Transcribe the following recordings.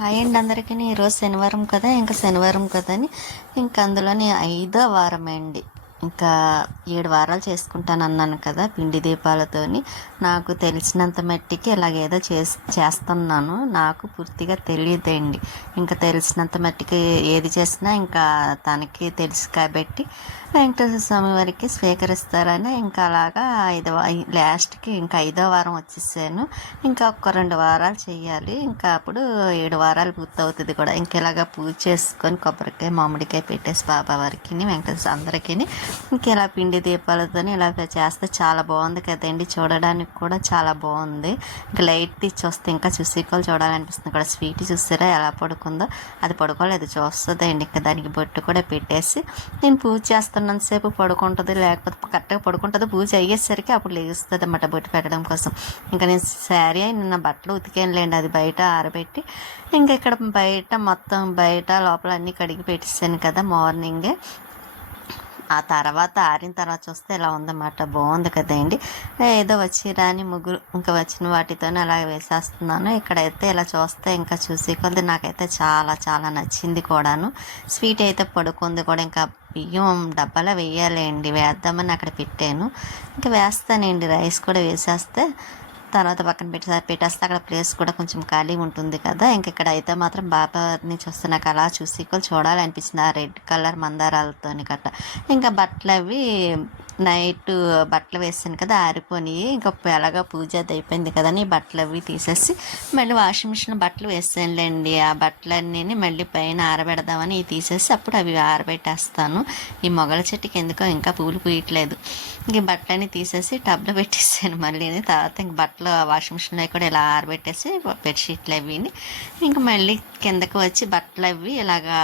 Hi అండి అందరికీ. ఈరోజు శనివారం కదా ఇంకా శనివారం కదా అని ఇంకా అందులోని ఐదో వారమే అండి. ఇంకా ఏడు వారాలు చేసుకుంటాను అన్నాను కదా పిండి దీపాలతోని. నాకు తెలిసినంత మట్టికి ఇలాగేదో చేసి చేస్తున్నాను. నాకు పూర్తిగా తెలియదండి. ఇంకా తెలిసినంత మట్టికి ఏది చేసినా ఇంకా తనకి తెలుసు కాబట్టి వెంకటేశ్వర స్వామి వారికి స్వీకరిస్తారని ఇంకా అలాగా ఐదో లాస్ట్కి ఇంకా ఐదో వారం వచ్చేసాను. ఇంకా ఒక్క రెండు వారాలు చేయాలి. ఇంకా అప్పుడు ఏడు వారాలు పూర్తవుతుంది కూడా. ఇంకా ఇలాగ పూజ చేసుకొని కొబ్బరికాయ మామిడికాయ పెట్టేసి బాబా వారికి వెంకటేశ్వర అందరికీ ఇంకా ఇలా పిండి దీపాలతో ఇలా చేస్తే చాలా బాగుంది కదండి. చూడడానికి కూడా చాలా బాగుంది. ఇంకా లైట్ తీసి వస్తే ఇంకా చూసేకోవాలి చూడాలనిపిస్తుంది ఇక్కడ స్వీట్ చూసారా? ఎలా పడుకుందో? అది పడుకోలేదు చూస్తుందండి. ఇంకా దానికి బొట్టు కూడా పెట్టేసి నేను పూజ చేస్తున్నంతసేపు పడుకుంటుంది లేకపోతే కరెక్ట్గా పడుకుంటుంది. పూజ అయ్యేసరికి అప్పుడు లేస్తుంది అన్నమాట బొట్టు పెట్టడం కోసం. ఇంకా నేను శారీ అయి నిన్న బట్టలు ఉతికేనులేండి అది బయట ఆరబెట్టి ఇంకా ఇక్కడ బయట మొత్తం బయట లోపల అన్నీ కడిగి పెట్టేసాను కదా మార్నింగే. ఆ తర్వాత ఆరిన తర్వాత చూస్తే ఇలా ఉందన్నమాట. బాగుంది కదండి. ఏదో వచ్చి రాని ముగ్గురు ఇంకా వచ్చిన వాటితోనే అలా వేసేస్తున్నాను. ఇక్కడైతే ఇలా చూస్తే ఇంకా చూసి కొద్ది నాకైతే చాలా చాలా నచ్చింది కూడాను. స్వీట్ అయితే పడుకుంది కూడా. ఇంకా బియ్యం డబ్బాలో వేయాలండి వేద్దామని అక్కడ పెట్టాను. ఇంకా వేస్తానండి. రైస్ కూడా వేసేస్తే తర్వాత పక్కన పెట్టి పెట్టేస్తే అక్కడ ప్లేస్ కూడా కొంచెం ఖాళీ ఉంటుంది కదా. ఇంక ఇక్కడ అయితే మాత్రం బాబాని చూస్తే నాకు అలా చూసి చూడాలనిపించింది ఆ రెడ్ కలర్ మందారాలతోని కట్ట. ఇంకా బట్టలు అవి నైట్ బట్టలు వేసాను కదా ఆరిపోయి ఇంకా ఎలాగా పూజ అది అయిపోయింది కదా అని బట్టలు అవి తీసేసి మళ్ళీ వాషింగ్ మిషన్ బట్టలు వేసానులేండి ఆ బట్టలన్నీ మళ్ళీ పైన ఆరబెడదామని తీసేసి అప్పుడు అవి ఆరబెట్టేస్తాను. ఈ మొగల చెట్టుకి ఎందుకో ఇంకా పూలు పూయట్లేదు. ఇంక బట్టలన్నీ తీసేసి టబ్లో పెట్టేసాను మళ్ళీ. తర్వాత ఇంక బట్టలు వాషింగ్ మిషన్లో కూడా ఇలా ఆరబెట్టేసి బెడ్షీట్లు అవి ఇంకా మళ్ళీ కిందకు వచ్చి బట్టలు అవి ఇలాగా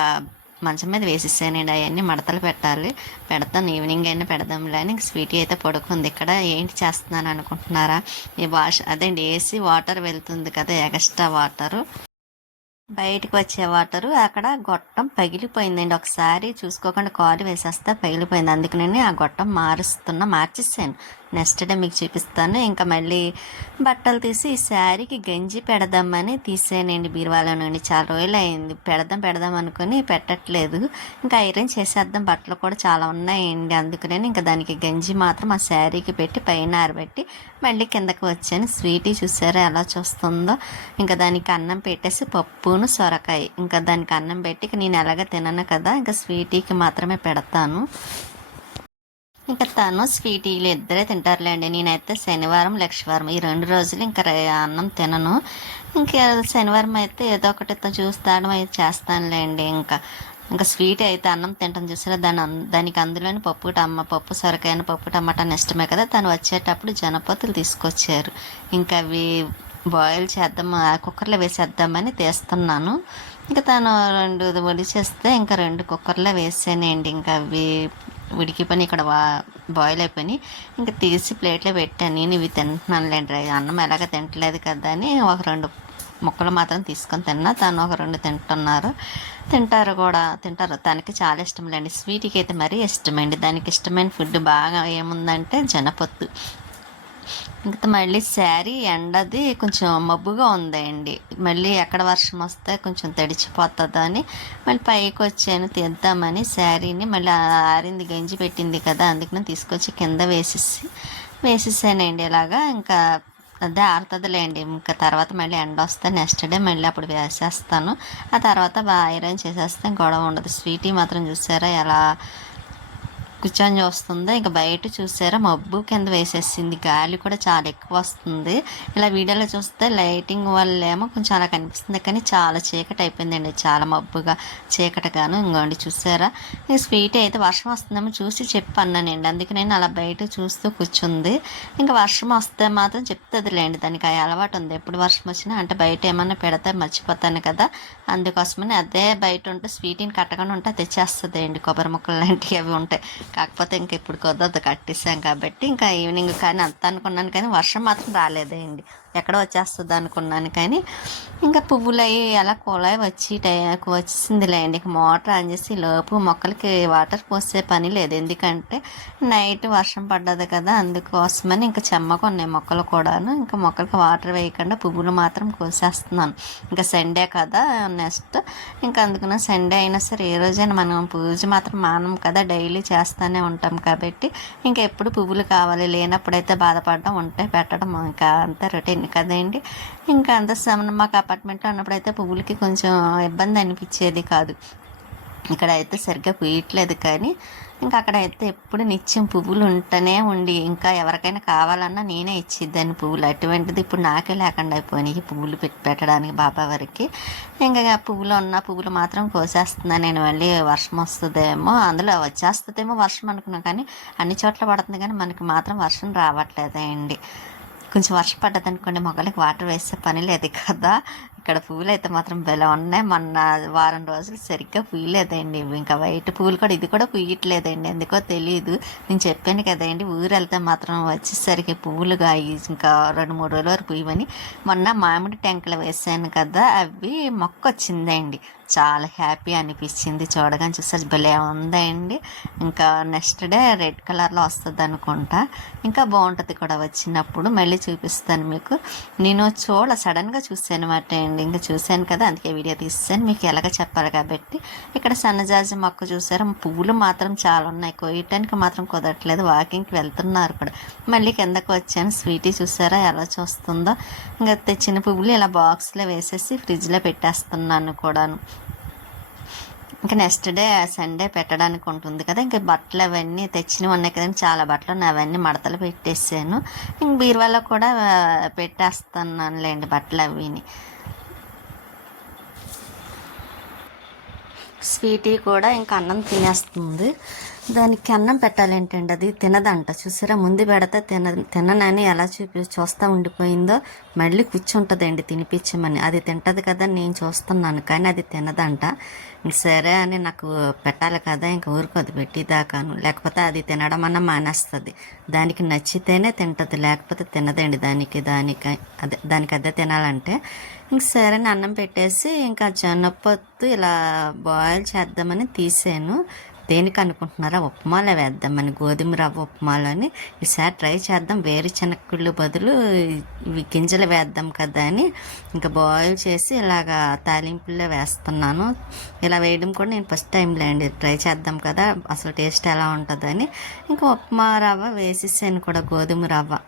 మంచం మీద వేసేసానండి అవన్నీ మడతలు పెట్టాలి. పెడతాను. ఈవినింగ్ అయినా పెడదాంలే అని స్వీటీ అయితే పడుకుంది. ఇక్కడ ఏంటి చేస్తున్నాను అనుకుంటున్నారా? ఈ వాష్ అదేంటి ఏసీ వాటర్ వెళ్తుంది కదా ఎగస్ట్రా వాటరు. బయటకు వచ్చే వాటరు అక్కడ గొట్టం పగిలిపోయిందండి. ఒకసారి చూసుకోకుండా కాలు వేసేస్తే పగిలిపోయింది. అందుకని ఆ గొట్టం మారుస్తున్నా మార్చేసాను. నెక్స్ట్ డే మీకు చూపిస్తాను. ఇంకా మళ్ళీ బట్టలు తీసి ఈ శారీకి గంజి పెడదామని తీసానండి బీరువాలో నుండి. చాలా రోజులు అయింది పెడదాం పెడదాం అనుకుని పెట్టట్లేదు. ఇంకా ఐరన్ చేసేద్దాం. బట్టలు కూడా చాలా ఉన్నాయండి. అందుకనే ఇంకా దానికి గంజి మాత్రం ఆ శారీకి పెట్టి పైన ఆరబెట్టి మళ్ళీ కిందకి వచ్చాను. స్వీటీ చూసారా ఎలా చూస్తుందో. ఇంకా దానికి అన్నం పెట్టేసి పప్పును సొరకాయ. ఇంకా దానికి అన్నం పెట్టి ఇక నేను ఎలాగ తినను కదా ఇంకా స్వీటీకి మాత్రమే పెడతాను. ఇంకా తను స్వీటీలు ఇద్దరే తింటారులేండి. నేనైతే శనివారం లక్షవారం ఈ రెండు రోజులు ఇంకా అన్నం తినను. ఇంకా శనివారం అయితే ఏదో ఒకటి చూస్తాను అయితే చేస్తానులేండి ఇంకా. ఇంకా స్వీట్ అయితే అన్నం తింటాం చూసారా? దాని దానికి అందులోని పప్పు టమ్మ పప్పు సొరకాయన పప్పు టమాటాని ఇష్టమే కదా. తను వచ్చేటప్పుడు జనపతులు తీసుకొచ్చారు. ఇంకా అవి బాయిల్ చేద్దాం కుక్కర్లో వేసేద్దామని తీస్తున్నాను. ఇంకా తను రెండు వడిచేస్తే ఇంకా రెండు కుక్కర్లో వేసానండి. ఇంకా అవి ఉడికిపోయి ఇక్కడ వా బాయిల్ అయిపోయి ఇంకా తీసి ప్లేట్లో పెట్టాను నేను ఇవి తింటున్నానులేండి. అన్నం ఎలాగ తింటలేదు కదా అని ఒక రెండు ముక్కలు మాత్రం తీసుకొని తిన్నా. తను ఒక రెండు తింటున్నారు. తింటారు కూడా. తింటారు. తనకి చాలా ఇష్టం లేండి. స్వీట్కి అయితే మరీ ఇష్టమండి. దానికి ఇష్టమైన ఫుడ్ బాగా ఏముందంటే జనపొత్తు ఇంకా మళ్ళీ శారీ ఎండది కొంచెం మబ్బుగా ఉందండి. మళ్ళీ ఎక్కడ వర్షం వస్తే కొంచెం తడిచిపోతుందని మళ్ళీ పైకి వచ్చాను తీద్దామని శారీని మళ్ళీ ఆరింది గంజి పెట్టింది కదా అందుకని తీసుకొచ్చి కింద వేసేసి వేసేసానండి ఇలాగా. ఇంకా అదే ఆరుతుందిలేండి. ఇంకా తర్వాత మళ్ళీ ఎండ వస్తే నెక్స్ట్ డే మళ్ళీ అప్పుడు వేసేస్తాను. ఆ తర్వాత బాగా ఐరన్ చేసేస్తే గొడవ ఉండదు. స్వీటీ మాత్రం చూసారా ఎలా కూర్చొని చూస్తుందో. ఇంకా బయట చూసారా? మబ్బు కింద వేసేసింది. గాలి కూడా చాలా ఎక్కువ వస్తుంది. ఇలా వీడియోలో చూస్తే లైటింగ్ వల్ల ఏమో కొంచెం అలా కనిపిస్తుంది. కానీ చాలా చీకటి అయిపోయిందండి. చాలా మబ్బుగా చీకటిగాను. ఇంకోండి చూసారా? ఈ స్వీట్ అయితే వర్షం వస్తుందేమో చూసి చెప్పి అన్నానండి అందుకే నేను అలా బయట చూస్తూ కూర్చుంది. ఇంకా వర్షం వస్తే మాత్రం చెప్తుంది లేండి దానికి ఆ అలవాటు ఉంది. ఎప్పుడు వర్షం వచ్చినా అంటే బయట ఏమన్నా పెడితే మర్చిపోతాను కదా. అందుకోసమని అదే బయట ఉంటే స్వీట్ని కట్టకుండా ఉంటే తెచ్చేస్తుంది అండి కొబ్బరి ముక్కలు లాంటివి అవి ఉంటాయి కాకపోతే ఇంకా ఇప్పుడు కుదరదు కట్టేసాం కాబట్టి. ఇంకా ఈవినింగ్ కానీ అంత అనుకున్నాను కానీ వర్షం మాత్రం రాలేదండి ఎక్కడ వచ్చేస్తుంది అనుకున్నాను కానీ ఇంకా పువ్వులు అవి అలా కుళాయి వచ్చి టై వచ్చిందిలేండి ఇక మోటార్ ఆన్ చేసి లోపు మొక్కలకి వాటర్ పోసే పని లేదు. ఎందుకంటే నైట్ వర్షం పడ్డది కదా అందుకోసమని ఇంకా చెమ్మకు ఉన్నాయి మొక్కలు కూడాను. ఇంకా మొక్కలకి వాటర్ వేయకుండా పువ్వులు మాత్రం కోసేస్తున్నాను. ఇంకా సండే కదా నెక్స్ట్. ఇంకా అందుకున్న సండే అయినా సరే ఏ రోజైనా మనం పూజ మాత్రం మానం కదా డైలీ చేస్తూనే ఉంటాం కాబట్టి. ఇంకా ఎప్పుడు పువ్వులు కావాలి లేనప్పుడైతే బాధపడడం ఉంటే పెట్టడం ఇంకా అంత రొటీన్. కదండి. ఇంకా అంత సమయం మాకు అపార్ట్మెంట్లో ఉన్నప్పుడైతే పువ్వులకి కొంచెం ఇబ్బంది అనిపించేది కాదు. ఇక్కడ అయితే సరిగ్గా పూయట్లేదు కానీ ఇంకా అక్కడ అయితే ఎప్పుడు నిత్యం పువ్వులు ఉంటూనే ఉండి ఇంకా ఎవరికైనా కావాలన్నా నేనే ఇచ్చిద్దాన్ని పువ్వులు. అటువంటిది ఇప్పుడు నాకే లేకుండా అయిపోయినాయి పువ్వులు పెట్టి పెట్టడానికి బాబా వారికి. ఇంకా పువ్వులు ఉన్న పువ్వులు మాత్రం కోసేస్తున్నాను నేను. మళ్ళీ వర్షం వస్తుందేమో అందులో వచ్చేస్తుందేమో వర్షం అనుకున్నాను కానీ అన్ని చోట్ల పడుతుంది కానీ మనకి మాత్రం వర్షం రావట్లేదండి. కొంచెం వర్షం పడ్డది అనుకోండి మొక్కలకి వాటర్ వేసే పని లేదు కదా. ఇక్కడ పువ్వులు అయితే మాత్రం బెల ఉన్నాయి. మొన్న వారం రోజులు సరిగ్గా పూయలేదండి. ఇంకా వైట్ పువ్వులు కూడా ఇది కూడా పూయట్లేదండి. ఎందుకో తెలియదు నేను చెప్పాను కదండి ఊరు వెళ్తే మాత్రం వచ్చేసరికి పూలు కాయి ఇంకా రెండు మూడు రోజుల వరకు పూయమని. మొన్న మామిడి టెంకలు వేసాను కదా అవి మొక్క వచ్చిందండి. చాలా హ్యాపీ అనిపించింది చూడగానే. చూస్తే భలే ఉందండి. ఇంకా నెక్స్ట్ డే రెడ్ కలర్లో వస్తుంది అనుకుంటా. ఇంకా బాగుంటుంది కూడా వచ్చినప్పుడు. మళ్ళీ చూపిస్తాను మీకు. నేను చూడ సడన్గా చూసాను అనమాట అండి. ఇంకా చూశాను కదా అందుకే వీడియో తీసాను. మీకు ఎలాగ చెప్పాలి కాబట్టి. ఇక్కడ సన్నజాజి మొక్క చూసారు? పువ్వులు మాత్రం చాలా ఉన్నాయి. కొయ్యటానికి మాత్రం కుదరట్లేదు. వాకింగ్కి వెళ్తున్నారు కూడా. మళ్ళీ కిందకు వచ్చాను. స్వీటీ చూసారా? ఎలా చూస్తుందో. ఇంకా తెచ్చిన పువ్వులు ఇలా బాక్స్లో వేసేసి ఫ్రిడ్జ్లో పెట్టేస్తున్నాను కూడాను. ఇంకా నెక్స్ట్ డే సండే పెట్టడానికి ఉంటుంది కదా. ఇంకా బట్టలు అవన్నీ తెచ్చినవి ఉన్నాయి కదండి చాలా బట్టలు ఉన్నాయి. అవన్నీ మడతలు పెట్టేసాను. ఇంక బీరువాలో కూడా పెట్టేస్తున్నానులేండి బట్టలు అవిని. స్వీటీ కూడా ఇంకా అన్నం తినేస్తుంది. దానికి అన్నం పెట్టాలేంటండి అది? తినదంట. చూసారా? ముందు పెడితే తిన తిననని ఎలా చూపి చూస్తూ ఉండిపోయిందో మళ్ళీ కూర్చుంటుందండి తినిపించమని. అది తింటది కదా నేను చూస్తున్నాను కానీ అది తినదంట. ఇంక సరే అని నాకు పెట్టాలి కదా ఇంక ఊరుకోదు పెట్టిదాకాను. లేకపోతే అది తినడం అన్న మానేస్తుంది. దానికి నచ్చితేనే తింటది లేకపోతే తినదండి దానికి దానికి అదే దానికి అదే తినాలంటే. ఇంక సరే అని అన్నం పెట్టేసి ఇంకా జొన్నపొత్తు ఇలా బాయిల్ చేద్దామని తీసాను. దేనికి అనుకుంటున్నారా? ఉప్మాలో వేద్దామని గోధుమ రవ్వ ఉప్మాలని ఈసారి ట్రై చేద్దాం. వేరు బదులు ఇవి గింజలు వేద్దాం కదా అని ఇంకా బాయిల్ చేసి ఇలాగా తాలింపుల్లో వేస్తున్నాను. ఇలా వేయడం కూడా నేను ఫస్ట్ టైం లేండి ట్రై చేద్దాం కదా. అసలు టేస్ట్ ఎలా ఉంటుందని. ఇంకా ఉప్మా రవ్వ వేసేసాను కూడా గోధుమ రవ్వ.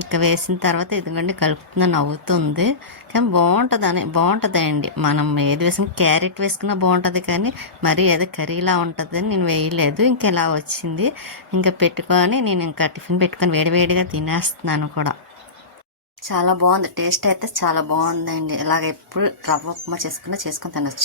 ఇంకా వేసిన తర్వాత ఇదిగోండి కలుపుతున్నా నవ్వుతుంది. కానీ బాగుంటుంది అని బాగుంటుంది అండి మనం ఏది వేసిన క్యారెట్ వేసుకున్నా బాగుంటుంది కానీ మరీ ఏదో కర్రీలా ఉంటుంది అని నేను వేయలేదు. ఇంకా ఇలా వచ్చింది. ఇంకా పెట్టుకొని నేను ఇంకా టిఫిన్ పెట్టుకొని వేడివేడిగా తినేస్తున్నాను కూడా. చాలా బాగుంది. టేస్ట్ అయితే చాలా బాగుందండి. ఇలాగ ఎప్పుడు రవ్వ ఉప్మా చేసుకున్నా చేసుకొని తినొచ్చు.